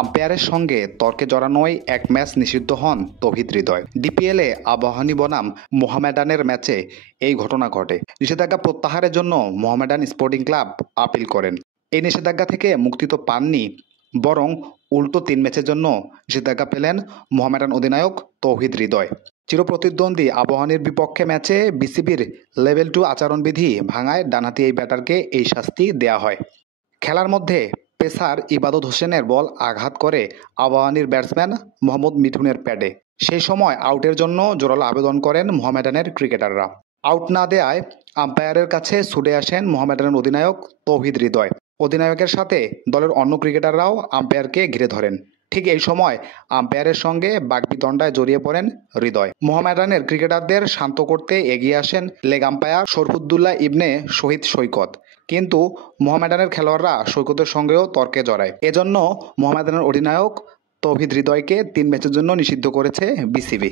আম্পায়ারের সঙ্গে তর্কে জড়ানোয় এক ম্যাচ নিষিদ্ধ হন তৌহিদ হৃদয়। ডিপিএলে আবাহনী বনাম মোহামেডানের ম্যাচে এই ঘটনা ঘটে। নিষেধাজ্ঞা প্রত্যাহারের জন্য মোহামেডান স্পোর্টিং ক্লাব আপিল করেন। এই নিষেধাজ্ঞা থেকে মুক্তি তো পাননি, বরং উল্টো 3 ম্যাচের জন্য নিষেধাজ্ঞা পেলেন মোহামেডান অধিনায়ক তৌহিদ হৃদয়। চিরপ্রতিদ্বন্দ্বী আবাহনীর বিপক্ষে ম্যাচে বিসিবির লেভেল 2 আচরণবিধি ভাঙায় ডানহাতি এই ব্যাটারকে এই শাস্তি দেয়া হয়। খেলার মধ্যে পেসার ইবাদত হোসেনের বল আঘাত করে আবাহনীর ব্যাটসম্যান মোহাম্মদ মিঠুনের প্যাডে। সেই সময় আউটের জন্য জোরালো আবেদন করেন মোহামেডানের ক্রিকেটাররা। আউট না দেয়ায় আম্পায়ারের কাছে ছুটে আসেন মোহামেডানের অধিনায়ক তৌহিদ হৃদয়। অধিনায়কের সাথে দলের অন্য ক্রিকেটাররাও আম্পায়ারকে ঘিরে ধরেন। ঠিক এই সময় আম্পায়ারের সঙ্গে বাগবিতণ্ডায় জড়িয়ে পড়েন হৃদয়। মোহামেডানের ক্রিকেটারদের শান্ত করতে এগিয়ে আসেন লেগ আম্পায়ার শরফুদ্দুল্লাহ ইবনে শহীদ সৈকত, কিন্তু মোহামেডানের খেলোয়াড়রা সৈকতের সঙ্গেও তর্কে জড়ায়। এজন্য মোহামেডানের অধিনায়ক তৌহিদ হৃদয়কে 3 ম্যাচের জন্য নিষিদ্ধ করেছে বিসিবি।